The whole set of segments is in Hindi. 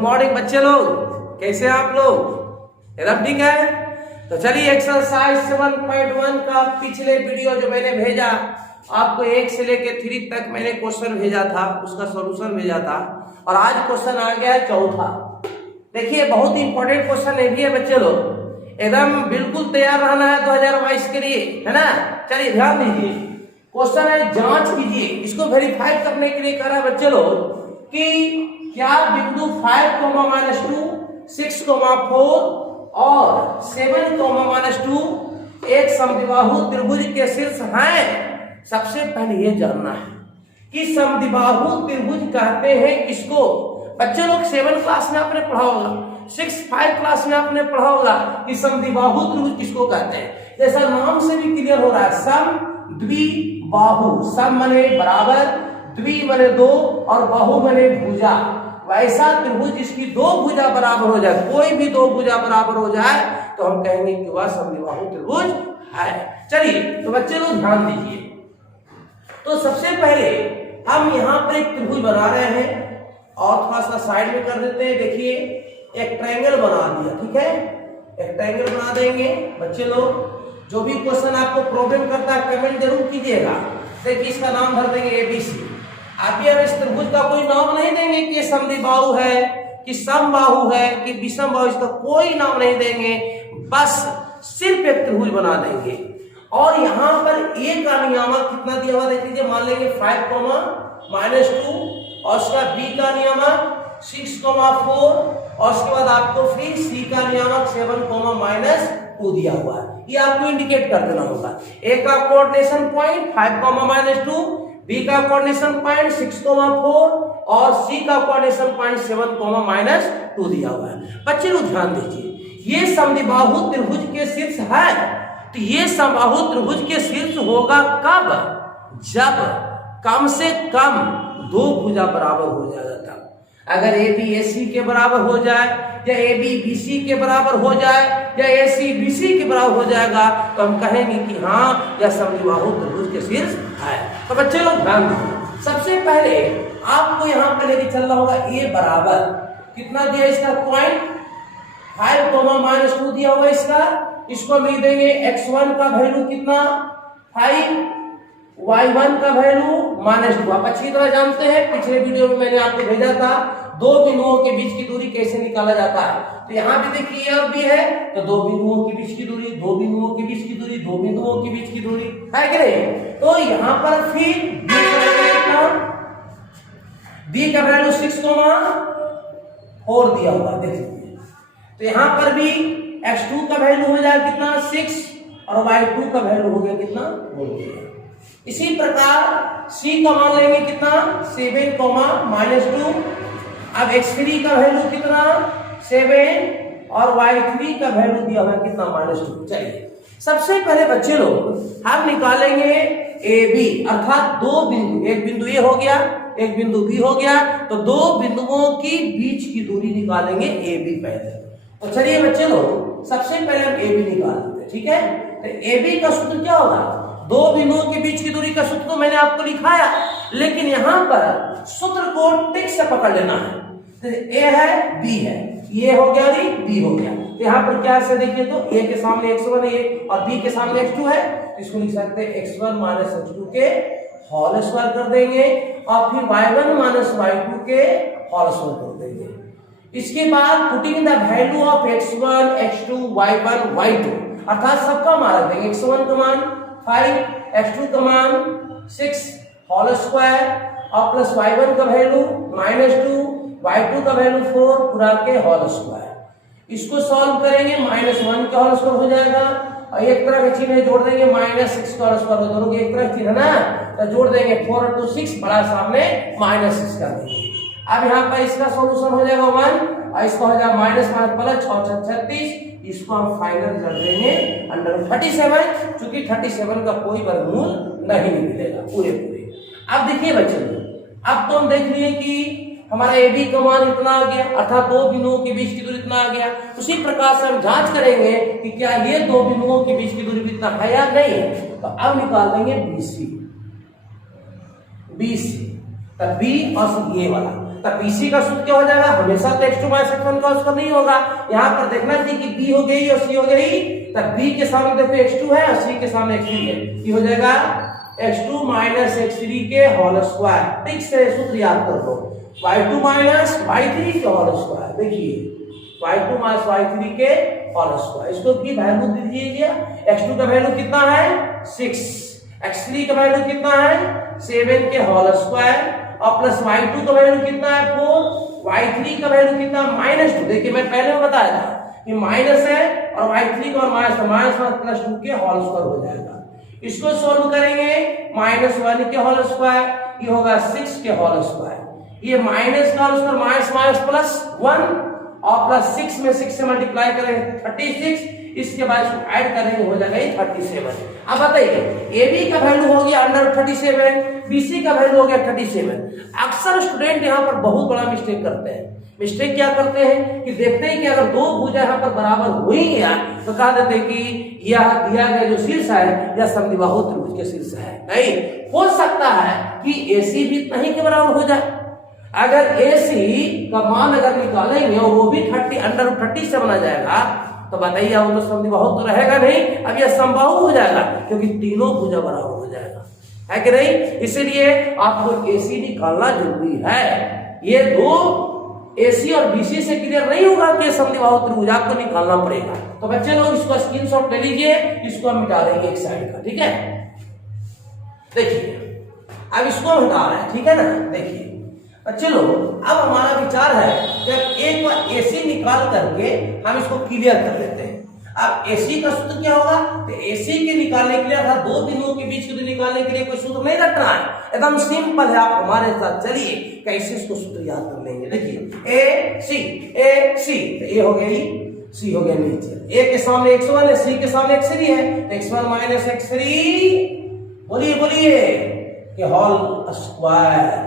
मॉर्निंग बच्चे लोग, कैसे हैं आप लोग? एकदम ठीक है। तो चलिए एक्सरसाइज 7.1 का पिछले वीडियो जो मैंने भेजा आपको 1 से लेके 3 तक मैंने क्वेश्चन भेजा था, उसका सॉल्यूशन भेजा था और आज क्वेश्चन आ गया है चौथा। देखिए बहुत ही इंपॉर्टेंट क्वेश्चन ये भी है बच्चे लोग, एकदम बिल्कुल तैयार रहना है 2022 के लिए, है ना। चलिए ध्यान दीजिए, क्वेश्चन है जांच कीजिए। इसको वेरीफाई करने के लिए कह रहा है बच्चे लोग कि क्या बिंदु 5, -2, 6, 4 और 7, -2 एक समद्विबाहु त्रिभुज के शीर्ष हैं। सबसे पहले ये जानना है कि समद्विबाहु त्रिभुज कहते हैं किसको। बच्चे लोग 7 क्लास में आपने पढ़ा होगा, 5 क्लास में आपने पढ़ा होगा कि समद्विबाहु त्रिभुज किसको कहते हैं। जैसा नाम से भी क्लियर हो रहा है, सम द्विबाहु, सम माने बराबर, द्वि माने 2 और बाहु माने भुजा। वैसा त्रिभुज जिसकी 2 भुजा बराबर हो जाए, कोई भी 2 भुजा बराबर हो जाए तो हम कहेंगे कि वह समद्विबाहु त्रिभुज है। चलिए तो बच्चे लोग ध्यान दीजिए। तो सबसे पहले हम यहाँ पर एक त्रिभुज बना रहे हैं और थोड़ा सा साइड में कर देते हैं। देखिए एक ट्रायंगल बना दिया, ठीक है, एक ट्रायंगल बना देंगे। बच्चे लोग जो भी क्वेश्चन आपको प्रॉब्लम करता है कमेंट जरूर कीजिएगा। देखिए इसका नाम भर देंगे ABC। अभी हम इस त्रिभुज का कोई नाम नहीं देंगे कि समद्विबाहु है, कि समबाहु है, कि विषम बाहु, इसका कोई नाम नहीं देंगे, बस सिर्फ एक त्रिभुज बना देंगे। और यहाँ पर ए का नियामक कितना दिया हुआ देख लीजिए, मान लेंगे 5, -2 और उसका बी का नियामक 6, 4 और उसके बाद आपको फिर सी का नियामक 7, -2 दिया हुआ है। ये आपको इंडिकेट कर देना होगा। ए का कोऑर्डिनेशन पॉइंट 5, -2, बी का कोऑर्डिनेशन पॉइंट 6, 4 और सी का कोऑर्डिनेशन पॉइंट 7, -2 दिया हुआ है। बच्चे लोग ध्यान दीजिए, ये समद्विबाहु त्रिभुज के शीर्ष है। तो ये समबाहु त्रिभुज के शीर्ष होगा कब? जब कम से कम 2 भुजा बराबर हो जाएगा। तब अगर AB AC के बराबर हो जाए या AB BC के बराबर हो जाए या AC BC के बराबर हो जाएगा तो हम कहेंगे कि हाँ यह समद्विबाहु त्रिभुज के शीर्ष है। तो बच्चे लोग ध्यान दीजिए, सबसे पहले आपको यहाँ पे लेके चलना होगा A बराबर कितना दिया इसका पॉइंट 5, -2 दिया हुआ इसका। इसको हम लिख देंगे x1 का वैल्यू कितना 5, y1 का वैल्यू -2। आप अच्छी तरह जानते हैं, पिछले वीडियो में मैंने आपको भेजा था 2 बिंदुओं के बीच की दूरी कैसे निकाला जाता है। तो यहाँ भी देखिए A और B है, तो 2 बिंदुओं के बीच की दूरी, 2 बिंदुओं के बीच की दूरी, 2 बिंदुओं के बीच की दूरी है कि नहीं। तो यहाँ पर फिर B का वैल्यू 6, 4 दिया हुआ देख लीजिए। तो यहाँ पर भी x2 का वैल्यू हो जाएगा कितना 6 और y2 का वैल्यू हो गया कितना 4। इसी प्रकार C का मान लेंगे कितना 7, -2। अब x3 का वैल्यू कितना 7 और y3 का वैल्यू दिया हुआ कितना -2। चलिए सबसे पहले बच्चे लोग हम निकालेंगे AB अर्थात 2 बिंदु, एक बिंदु A हो गया, एक बिंदु B हो गया, तो 2 बिंदुओं की बीच की दूरी निकालेंगे AB पहले। तो चलिए बच्चे लोग सबसे पहले हम AB निकाल लेते हैं, ठीक है। तो AB का सूत्र क्या होगा, 2 बिंदुओं के बीच की दूरी का सूत्र तो मैंने आपको लिखाया, लेकिन यहाँ पर सूत्र को टिक से पकड़ लेना है। तो A है B है, ये हो गया नहीं B हो गया। तो यहाँ पर क्या से देखिए तो A के सामने x1 है और B के सामने x2 है, तो इसको लिख सकते हैं x1 - x2 के होल स्क्वायर कर देंगे और फिर y1 - y2 के होल स्क्वायर कर देंगे। इसके बाद putting the value of x1, x2, y1, y2 अर्थात सबका मान रख देंगे। x1 का मान 5, x2 का मान 6 होल स्क्वायर और प्लस y1 का वैल्यू -2, y2 का वैल्यू 4 पूरा के होल स्क्वायर। इसको सॉल्व करेंगे -1 का होल स्क्वायर हो जाएगा और एक तरह का चिन्ह जोड़ देंगे -6 का होल स्क्वायर, दोनों की एक तरह चिन्ह है ना, तो जोड़ देंगे 4 × 6 बड़ा सामने -6 कर देंगे। अब यहाँ पर इसका सॉल्यूशन हो जाएगा 1 और इसका हो जाएगा -5 + 6 = 36। इसको हम फाइनल कर देंगे अंडर 37, क्योंकि 37 का कोई वर्गमूल नहीं मिलेगा पूरे। अब देखिए बच्चे, अब तो हम देख लिए कि हमारा AB का मान इतना आ गया अर्थात 2 बिंदुओं के बीच की दूरी इतना आ गया। उसी प्रकार से हम जांच करेंगे कि क्या ये 2 बिंदुओं के बीच की दूरी भी इतना है या नहीं है। तो अब निकाल देंगे BC, तब B और ये वाला तब BC का सूत्र क्या हो जाएगा, हमेशा तो x2 माइनस x1 का उसका नहीं होगा, यहाँ पर देखना चाहिए कि B हो गई और C हो गई, तब B के सामने देखो x2 है और C के सामने x3 है, ये हो जाएगा x2 माइनस x3 के होल स्क्वायर। ठीक से सूत्र याद कर लो, y2 माइनस y3 के होल स्क्वायर। देखिए y2 माइनस y3 के होल स्क्वायर, इसको की वैल्यू दे दीजिए। x2 का वैल्यू कितना है 6, x3 का वैल्यू कितना है 7 के होल स्क्वायर और प्लस y2 का वैल्यू कितना है 4, y3 का वैल्यू कितना -2। देखिए मैं पहले में बताया था कि माइनस है और y3 का माइनस प्लस 2 के होल स्क्वायर हो जाएगा। इसको सोल्व करेंगे -1 के होल स्क्वायर, ये होगा 6 के होल स्क्वायर, ये माइनस का whole square minus minus plus 1 और प्लस 6 में 6 से मल्टीप्लाई करेंगे 36, इसके बाद इसको ऐड करेंगे हो जाएगा ये 37। अब बताइए AB का वैल्यू हो गया अंडर 37, BC का वैल्यू हो गया 37। अक्सर स्टूडेंट यहाँ पर बहुत बड़ा मिस्टेक करते हैं। मिस्टेक क्या करते हैं कि देखते हैं कि अगर दो भुजा यहाँ पर बराबर हो ही गया तो कह देते हैं कि यह दिया गया जो शीर्ष है यह समद्विबाहु त्रिभुज के शीर्ष है। नहीं, हो सकता है कि AC भी इतना ही के बराबर हो जाए। अगर AC का मान अगर निकालेंगे और वो भी 30 अंडर 30 से बना जाएगा तो बताइए वो तो समद्विबाहु तो रहेगा नहीं, अब यह समबाहु हो जाएगा क्योंकि तीनों भुजा बराबर हो जाएगा, है कि नहीं। इसीलिए आपको AC निकालना जरूरी है। ये दो AC और BC से क्लियर नहीं होगा कि समद्विबाहु त्रिभुज, आपको निकालना पड़ेगा। तो बच्चे लोग इसको स्क्रीनशॉट ले लीजिए, इसको हम मिटा देंगे एक साइड का, ठीक है। देखिए अब इसको हम हटा रहे हैं, ठीक है ना। देखिए चलो अब हमारा विचार है कि एक बार AC निकाल करके हम इसको क्लियर कर लेते हैं। अब AC का सूत्र क्या होगा, तो AC के निकालने के लिए अर्थात दो बिंदुओं के बीच को निकालने के लिए कोई सूत्र नहीं रखना है, एकदम सिंपल है। आप हमारे साथ चलिए कैसे इसको सूत्र याद कर लेंगे। देखिए AC तो A हो गई, C हो गया नीचे, A के सामने x1 है, C के सामने x3 है, तो x1 माइनस x3 बोलिए कि होल स्क्वायर।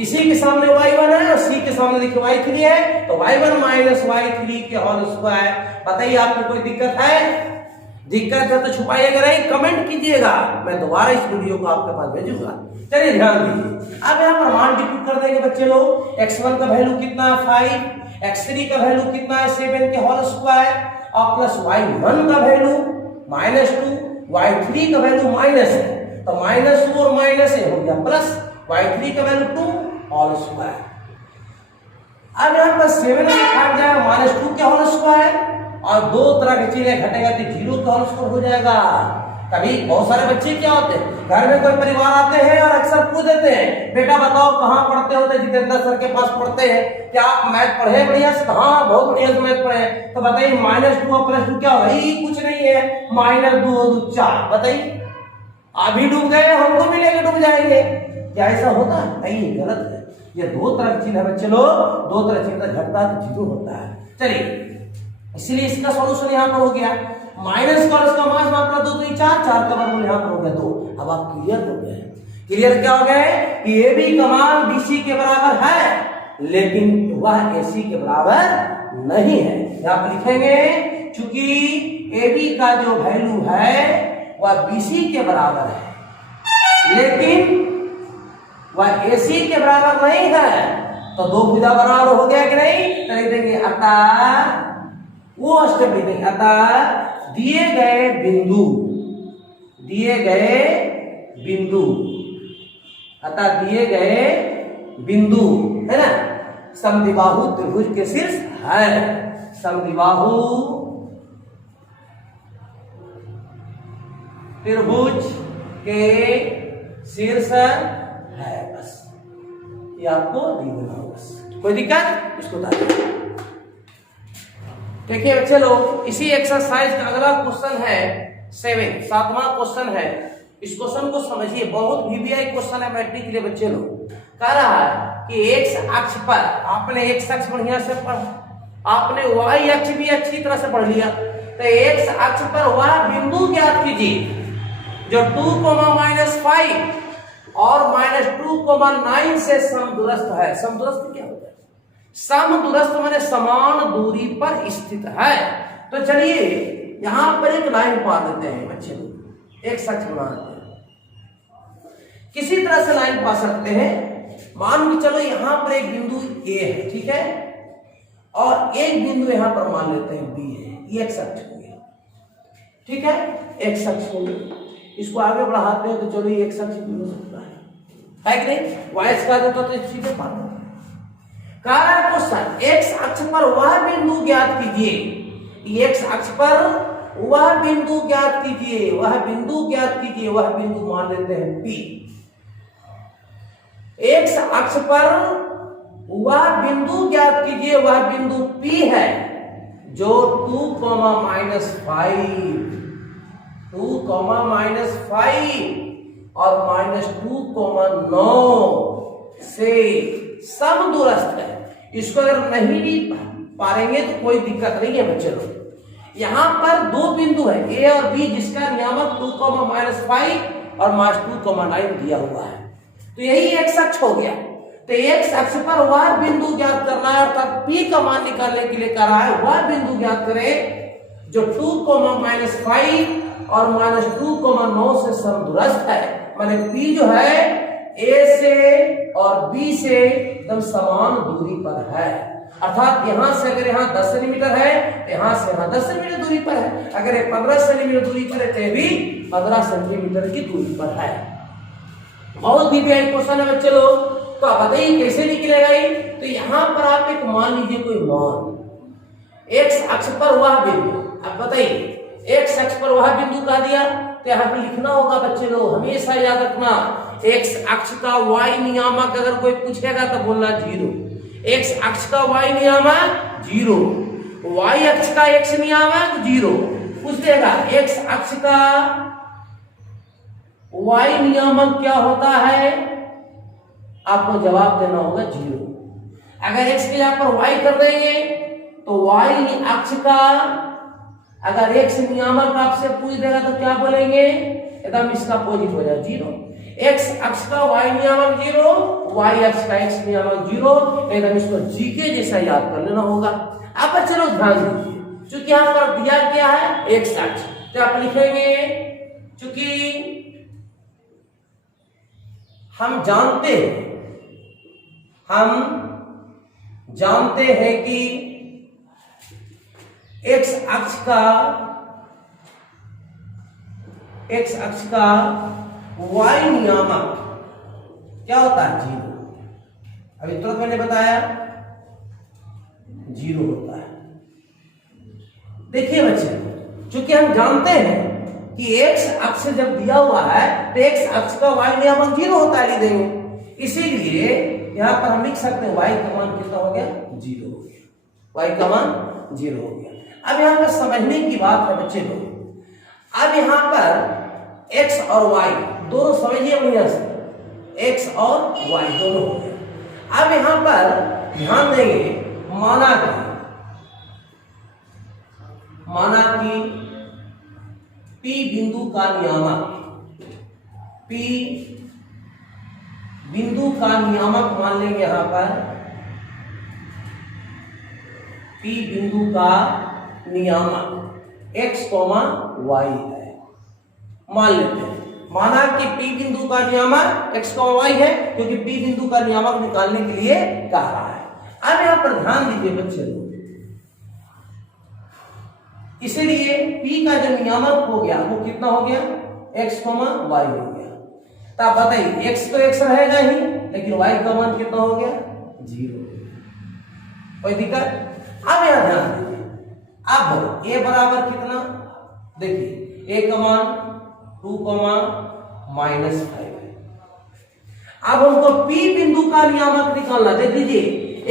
इसी के सामने y1 है और C के सामने देखिए y3 है, तो y1 माइनस y3 के होल स्क्वायर। बताइए आपको कोई दिक्कत है? दिक्कत है तो छुपाइएगा नहीं, कमेंट कीजिएगा, मैं दोबारा इस वीडियो को आपके पास भेजूंगा। चलिए ध्यान दीजिए, अब यहाँ पर मान डिप्यूट कर देंगे बच्चे लोग। x1 का वैल्यू कितना है 5, x3 का वैल्यू कितना है 7 के होल स्क्वायर और प्लस y1 का वैल्यू -2, y3 का वैल्यू माइनस है तो -2 और माइनस हो गया प्लस y3 का वैल्यू 2 होल स्क्वायर। अब यहाँ पर 7 में काट जाएगा -2 के होल स्क्वायर और दो तरह के चीजें घटेगा तो 0 का होल स्क्वायर हो जाएगा। कभी बहुत सारे बच्चे क्या होते हैं, घर में कोई परिवार आते हैं और अक्सर पूछ देते हैं बेटा बताओ कहाँ पढ़ते हो, तो जितेंद्र सर के पास पढ़ते हैं, क्या आप मैथ पढ़े बढ़िया से? हाँ बहुत बढ़िया से मैथ पढ़े। तो बताइए -2 और +2 क्या होगा? कुछ नहीं है, -2 और 2 4। बताइए अभी डूब गए, हमको भी लेके डूब जाएंगे, क्या ऐसा होता है? नहीं, गलत है। ये दो तरह की चीज है बच्चे लोग, दो तरह की चीज घटता है तो 0 होता है। चलिए इसलिए इसका सॉल्यूशन यहाँ पर हो गया, माइनस का उसका मास मात्रा 2 3 4 4 का वर्गमूल यहाँ पर हो गया 2। अब आप क्लियर हो गए। क्लियर क्या हो गए कि AB का मान BC के बराबर है लेकिन वह AC के बराबर नहीं है। यहाँ पर लिखेंगे चूंकि AB का जो वैल्यू है वह BC के बराबर है लेकिन वह AC के बराबर नहीं है, तो दो भुजा बराबर हो गया कि नहीं? तो लिख देंगे अतः, वो स्टेप लिख देंगे अतः दिए गए बिंदु है ना समद्विबाहु त्रिभुज के शीर्ष है, समद्विबाहु त्रिभुज के शीर्ष है। बस ये आपको देखना होगा, बस कोई दिक्कत इसको बताइए। देखिए बच्चे लोग इसी एक्सरसाइज का अगला क्वेश्चन है 7वां क्वेश्चन है। इस क्वेश्चन को समझिए, बहुत VBI क्वेश्चन है मैट्रिक के लिए। बच्चे लोग कह रहा है कि एक्स अक्ष पर, आपने एक्स अक्ष बढ़िया से पढ़ा, आपने वाई अक्ष भी अच्छी तरह से पढ़ लिया, तो एक्स अक्ष पर वह बिंदु ज्ञात कीजिए जो 2,-5 और -2,9 से समदूरस्थ है। समदूरस्थ क्या होता है? समदूरस्थ माने समान दूरी पर स्थित है। तो चलिए यहां पर एक लाइन पा देते हैं बच्चे लोग, एक सच बना देते हैं। किसी तरह से लाइन पा सकते हैं, मान के चलो यहाँ पर एक बिंदु ए है, ठीक है, और एक बिंदु यहाँ पर मान लेते हैं बी है, ये एक्स अक्ष हो गया, ठीक है, एक्स अक्ष हो गया। इसको आगे बढ़ाते हैं तो चलो ये एक्स अक्ष भी हो सकता है कि नहीं, वाई अक्ष का देता तो सीधे पार होता है। कह रहा क्वेश्चन एक्स अक्ष पर वह बिंदु ज्ञात कीजिए, एक्स अक्ष पर वह बिंदु ज्ञात कीजिए, वह बिंदु ज्ञात कीजिए, वह बिंदु मान लेते हैं पी। एक्स अक्ष पर वह बिंदु ज्ञात कीजिए, वह बिंदु P है जो 2, -5, 2, -5 और -2, 9 से समदूरस्थ है। इसको अगर नहीं भी पारेंगे तो कोई दिक्कत नहीं है बच्चे लोग। यहां पर दो बिंदु है A और B जिसका नियामक 2, -5 और -2, 9 दिया हुआ है, तो यही एक्स अक्ष हो गया। तो एक्स अक्ष पर वह बिंदु ज्ञात करना है, अर्थात P का मान निकालने के लिए कह रहा है वह बिंदु ज्ञात करें जो 2, -5 और -2, 9 से समदूरस्थ है। माने P जो है A से और B से एकदम समान दूरी पर है, अर्थात यहां से अगर यहाँ 10 सेंटीमीटर है तो यहाँ से यहाँ 10 सेंटीमीटर दूरी पर है, अगर ये 15 सेंटीमीटर दूरी पर है तो भी 15 सेंटीमीटर की दूरी पर है। बहुत ही प्यारी क्वेश्चन है बच्चे लोग, तो आप बताइए कैसे निकलेगा ये। तो यहां पर आप एक मान लीजिए कोई मान एक्स अक्ष पर वह बिंदु, आप बताइए एक्स अक्ष पर वह बिंदु कह दिया तो यहाँ पर लिखना होगा बच्चे लोग, हमेशा याद रखना एक्स अक्ष का वाई नियामक अगर कोई पूछेगा तो बोलना 0, एक्स अक्ष का वाई नियामक 0, वाई अक्ष का एक्स नियामक 0। पूछ देगा एक्स अक्ष का वाई नियामक क्या होता है, आपको जवाब देना होगा 0। अगर एक्स के यहाँ पर वाई कर देंगे तो वाई अक्ष का अगर एक्स नियामक आपसे पूछ देगा तो क्या बोलेंगे, एकदम इसका अपोजिट हो जाए 0। एक्स अक्ष का वाई नियामक 0, वाई अक्ष का एक्स नियामक 0, एकदम इसको जीके जैसा याद कर लेना होगा। आप चलो ध्यान दीजिए, चूंकि यहाँ पर दिया गया है एक्स अक्ष तो आप लिखेंगे, चूंकि हम जानते हैं कि एक्स अक्ष का वाई नियामक क्या होता है 0। अभी तुरंत मैंने बताया 0 होता है। देखिए बच्चे, चूंकि हम जानते हैं कि एक्स अक्ष जब दिया हुआ है तो एक्स अक्ष का वाई नियामक 0 होता है, लिख देंगे। इसीलिए यहां पर हम लिख सकते हैं वाई का मान कितना हो गया 0 हो गया, वाई का मान 0 हो गया। अब यहां पर समझने की बात है बच्चे लोग, अब यहां पर एक्स और वाई दोनों समझिए बढ़िया से, एक्स और वाई दोनों हो गए। अब यहां पर ध्यान देंगे, माना कि P बिंदु का नियामक, P बिंदु का नियामक मान लेंगे, यहां पर P बिंदु का नियामक x, y है, मान लेते हैं। माना कि P बिंदु का नियामक x, y है, क्योंकि P बिंदु का नियामक निकालने के लिए कह रहा है। अब यहां पर ध्यान दीजिए बच्चे लोग, इसीलिए P का जो नियामक हो गया वो कितना हो गया x, y हो गया। तो आप बताइए x तो x रहेगा ही, लेकिन y का मान कितना हो गया 0। कोई दिक्कत? अब यहां ध्यान दीजिए, अब a बराबर कितना, देखिए a का मान 2, -5 है। अब हमको P बिंदु का नियामक निकालना, देख लीजिए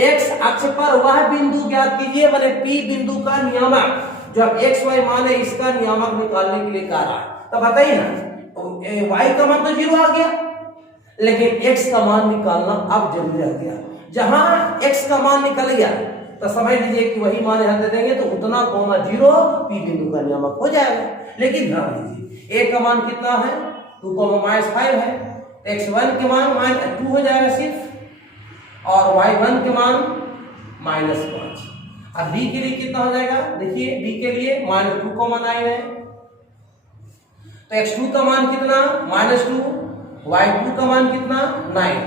x अक्ष पर वह बिंदु ज्ञात कीजिए, माने P बिंदु का नियामक जो x, y मान है इसका नियामक निकालने के लिए कह रहा है। तो बताइए ना, y का मान तो 0 आ गया, लेकिन x का मान निकालना अब जरूरी रह गया। जहां x का मान निकल गया तो समझ लीजिए कि वही मान यहां दे देंगे तो उतना 0 P बिंदु का नियामक हो जाएगा। लेकिन ध्यान दीजिए a का मान कितना है 2, -5 है, x1 के मान -2 हो जाएगा सिर्फ, और y1 के मान -5। अब b के लिए कितना हो जाएगा, देखिए b के लिए -2, 9 है, तो x2 का मान कितना -2, y2 का मान कितना 9।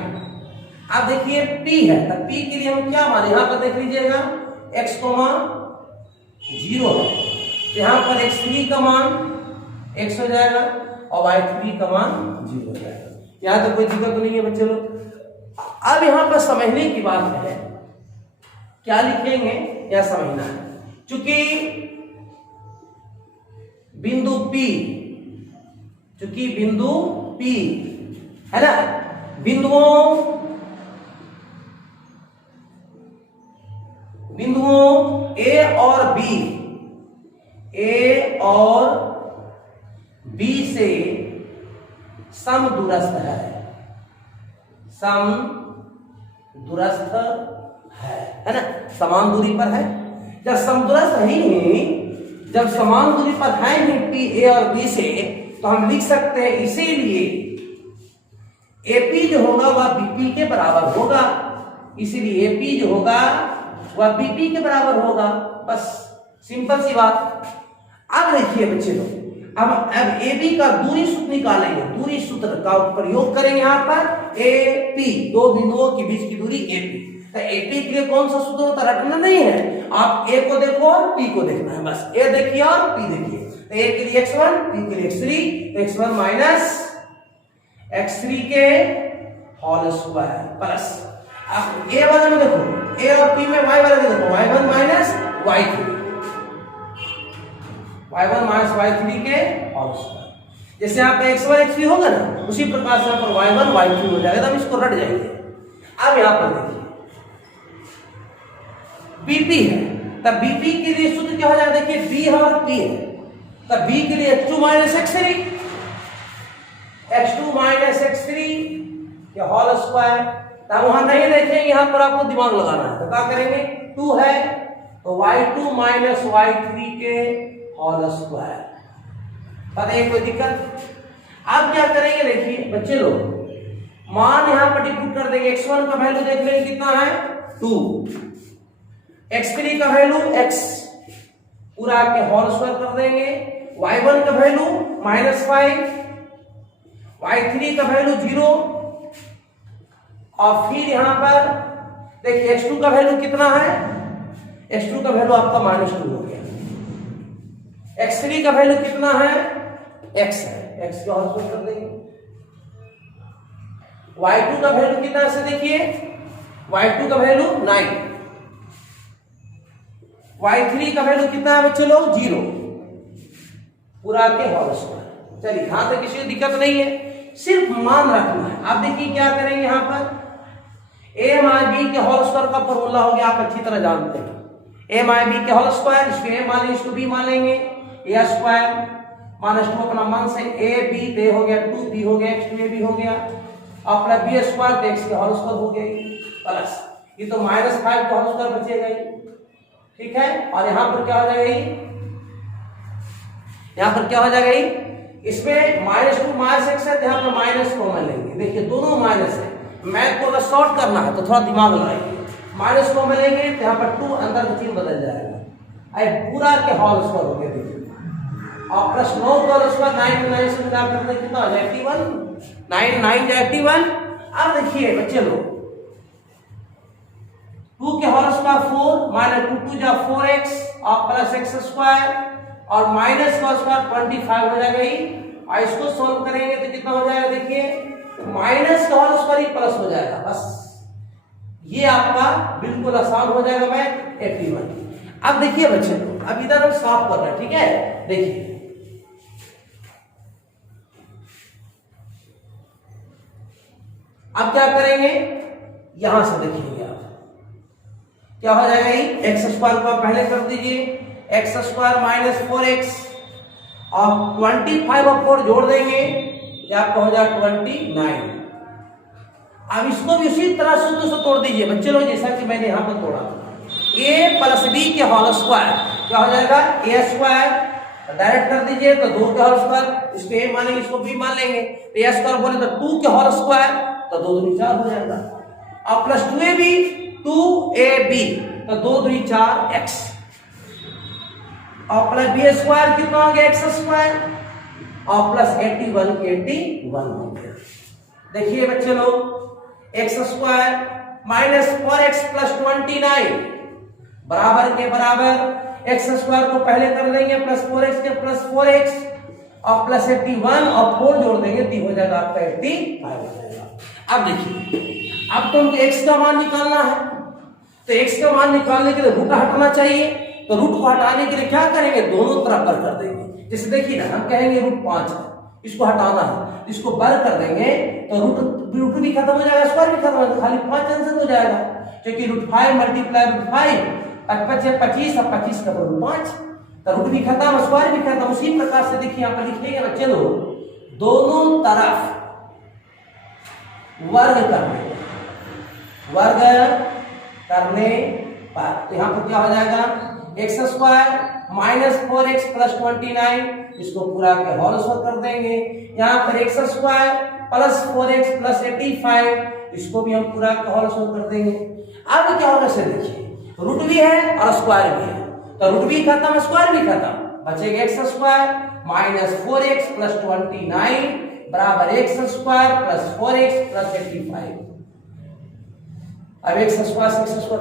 अब देखिए p है, तो p के लिए हम क्या माने, यहां पर देख लीजिएगा x, 0 है, तो यहां पर x3 का मान x हो जाएगा और y3 का मान 0 हो जाएगा। यहां तो कोई दिक्कत नहीं है बच्चे लोग। अब यहां पर समझने की बात है, क्या लिखेंगे या समझना है, चूंकि बिंदु P है ना, बिंदुओं A और B से समदूरस्थ है ना, समान दूरी पर है। जब समदूरस्थ है ही, जब समान दूरी पर है ही P A और B से, तो हम लिख सकते हैं इसीलिए AP जो होगा वह BP के बराबर होगा, इसीलिए AP जो होगा वह BP के बराबर होगा। बस सिंपल सी बात। अब देखिए बच्चे लोग, अब AB का दूरी सूत्र निकालेंगे, दूरी सूत्र का प्रयोग करेंगे यहाँ पर AP, दो बिंदुओं के बीच की दूरी AP। तो AP के लिए कौन सा सूत्र होता है, रटना नहीं है, आप A को देखो और P को देखना है, बस A देखिए और P देखिए। तो A के लिए x1, P के लिए x3, x1 माइनस x3 के होल स्क्वायर प्लस, अब A वाले में देखो, A और P में y वाले में देखो, y1 माइनस y3 के होल स्क्वायर। जैसे यहाँ पे x1 x3 होगा ना, उसी प्रकार से यहाँ पर y1 y3 हो जाएगा, तो हम इसको रट जाएंगे। अब यहाँ पर देखिए BP है, तब BP के लिए सूत्र क्या हो जाएगा, देखिए B है और P है, तब B के लिए x2 माइनस x3 के होल स्क्वायर। तब वहां नहीं देखेंगे, यहां पर आपको दिमाग लगाना है, तो क्या करेंगे, 2 है तो y2 माइनस y3 के होल स्क्वायर। पता है कोई दिक्कत। अब क्या करेंगे, देखिए बच्चे लोग, मान यहां पर डिपुट कर देंगे, x1 का वैल्यू देख लेंगे कितना है 2, x3 का वैल्यू x पूरा के होल स्क्वायर कर देंगे, y1 का वैल्यू -5, y3 का वैल्यू 0, और फिर यहां पर देखिए x2 का वैल्यू कितना है, x2 का वैल्यू आपका -2 हो गया, x3 का वैल्यू कितना है, x है, x का होल स्क्वायर कर देंगे, y2 का वैल्यू कितना है, से देखिए y2 का वैल्यू 9, y3 का वैल्यू कितना है बच्चे लोग 0, पूरा के होल स्क्वायर। चलिए यहां तक किसी को दिक्कत नहीं है, सिर्फ मान रखना है। आप देखिए क्या करेंगे, यहां पर a माइनस b के होल स्क्वायर का फॉर्मूला हो गया, आप अच्छी तरह जानते हैं, a माइनस b के होल स्क्वायर, इसको a मान लेंगे, इसको b मान लेंगे, a स्क्वायर माइनस 2 अपना मान से a b पे हो गया, 2b हो गया, x2ab हो गया, अपना b स्क्वायर तो x के होल स्क्वायर हो गया प्लस, ये तो -5 का होल स्क्वायर बचेगा ही, ठीक है। और यहां पर क्या हो जाएगा, यहां पर क्या हो जाएगा, इसमें -2 -x है, यहां पर माइनस कॉमन लेंगे, देखिए दोनों माइनस है, मैथ को अगर शॉर्ट करना है तो थोड़ा दिमाग लगाइए, माइनस कॉमन लेंगे तो यहाँ पर 2 अंदर का चिन्ह बदल जाएगा, आई पूरा के होल स्क्वायर हो गया, देखिए, और प्लस 9 का होल स्क्वायर 9 9 से गुणा करते कितना हो जाएगा 81, 9 9 जा 81। अब देखिए बच्चे लोग, 2 के होल स्क्वायर 4 माइनस 2 2 जा 4x और प्लस x स्क्वायर और माइनस का स्क्वायर 25 हो जाएगा ही, और इसको सोल्व करेंगे तो कितना हो जाएगा, देखिए माइनस का होल स्क्वायर प्लस हो जाएगा, बस ये आपका बिल्कुल आसान हो जाएगा मैथ 81। अब देखिए बच्चे लोग, अब इधर हम साफ कर रहे हैं, ठीक है, देखिए अब क्या करेंगे, यहां से देखिएगा क्या हो जाएगा, एक्स स्क्वायर को पहले कर दीजिए, एक्स स्क्वायर माइनस 4x और 25 और 4 जोड़ देंगे, ये आपका हो जाएगा 29। अब इसको भी उसी तरह सूत्र से तोड़ दीजिए बच्चे लोग, जैसा कि मैंने यहां पर तोड़ा, a प्लस b के होल स्क्वायर क्या हो जाएगा, a स्क्वायर डायरेक्ट कर दीजिए तो 2 के होल स्क्वायर, इसको a मानेंगे, इसको b मान लेंगे, तो a स्क्वायर बोले तो 2 के होल स्क्वायर तो 2 दूनी 4 हो जाएगा, और प्लस 2ab 2ab तो 2 दूनी 4x, और प्लस b स्क्वायर कितना हो गया x स्क्वायर, और प्लस 81 हो गया। देखिए बच्चे लोग, x square minus 4x plus 29 बराबर के बराबर एक्स स्क्वायर को पहले कर देंगे प्लस 4x के प्लस 4x और प्लस 81 और 4 जोड़ देंगे तो हो जाएगा आपका 85 हो जाएगा। अब देखिए, अब तो हमको x का मान निकालना है, तो x का मान निकालने के लिए रूट हटाना चाहिए, तो रूट को हटाने के लिए क्या करेंगे, दोनों तरफ बर कर देंगे। जैसे देखिए ना, हम कहेंगे रूट 5 है, इसको हटाना है, इसको बर कर देंगे तो रूट भी खत्म हो जाएगा, स्क्वायर भी खत्म हो जाएगा, खाली 5 आंसर हो जाएगा, क्योंकि रूट 5 मल्टीप्लाई रूट 5 बचे 25 और 25 का रूट 5, तो रूट भी खत्म, स्क्वायर भी खत्म। उसी प्रकार से देखिए यहाँ पर लिखेंगे बच्चे लोग, दोनों तरफ वर्ग करने पर, तो यहाँ पर क्या हो जाएगा, x square minus 4x plus 29, इसको पूरा के होल स्क्वायर कर देंगे। यहाँ पर x square plus 4x plus 85, इसको भी हम पूरा के होल स्क्वायर कर देंगे। अब क्या होगा से देखिए, रूट भी है और स्क्वायर भी है, तो रूट भी खत्म स्क्वायर भी खत्म, बचेगा x square minus 4x plus 29 बराबर x square plus 4x plus 85। अब एक्स स्क्वायर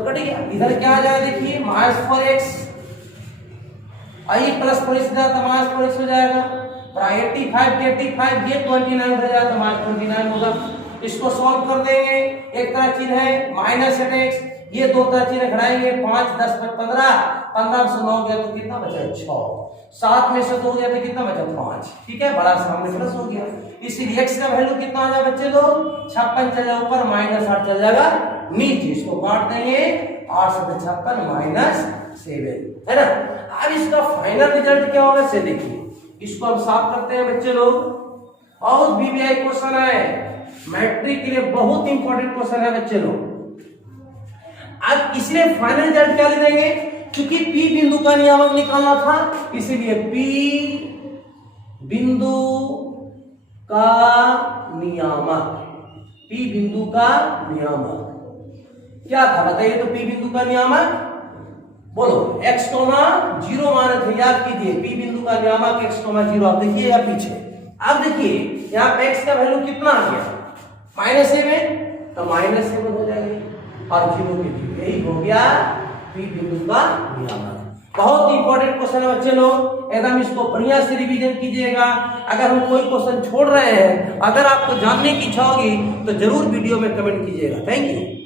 कट गया, इधर क्या आ जाएगा देखिए, माइनस 4x आई प्लस 4x तो माइनस 4x हो जाएगा, 85 के 85 ये 29 हो जाएगा तो माइनस 29 होगा। इसको सॉल्व कर देंगे, एक तरह चिन्ह है माइनस x, ये दो तरह चिन्ह घटाएंगे, 5 10 पर 15, 15 से 9 गया तो कितना बचा 6, 7 में से 2 गया तो कितना बचा 5, ठीक है, बड़ा सामने प्लस हो गया। इसीलिए x का वैल्यू कितना आ जाएगा बच्चे लोग, 56 चल जाएगा ऊपर, माइनस 8 चल जाएगा नीचे, इसको काट देंगे, 8 से 56 माइनस 7 है ना। अब इसका फाइनल रिजल्ट क्या होगा से देखिए, इसको हम साफ करते हैं बच्चे लोग, और बीबीआई क्वेश्चन है, मैट्रिक के लिए बहुत इंपॉर्टेंट क्वेश्चन है बच्चे लोग। अब इसलिए फाइनल रिजल्ट क्या ले देंगे, क्योंकि P बिंदु का नियामक निकालना था, इसीलिए P बिंदु का नियामक, P बिंदु का नियामक क्या था बताइए, तो P बिंदु का नियामक बोलो, x, 0 माने थे, याद कीजिए, P बिंदु का नियामक x, 0, आप देखिए या पीछे। अब देखिए यहाँ पे x का वैल्यू कितना आ गया, -7, तो -7 हो जाएगी, और 0 के 0, यही हो गया P बिंदु का नियामक। बहुत इंपॉर्टेंट क्वेश्चन है बच्चे लोग, एकदम इसको बढ़िया से रिवीजन कीजिएगा। अगर हम कोई क्वेश्चन छोड़ रहे हैं, अगर आपको जानने की इच्छा होगी तो जरूर वीडियो में कमेंट कीजिएगा। Thank you.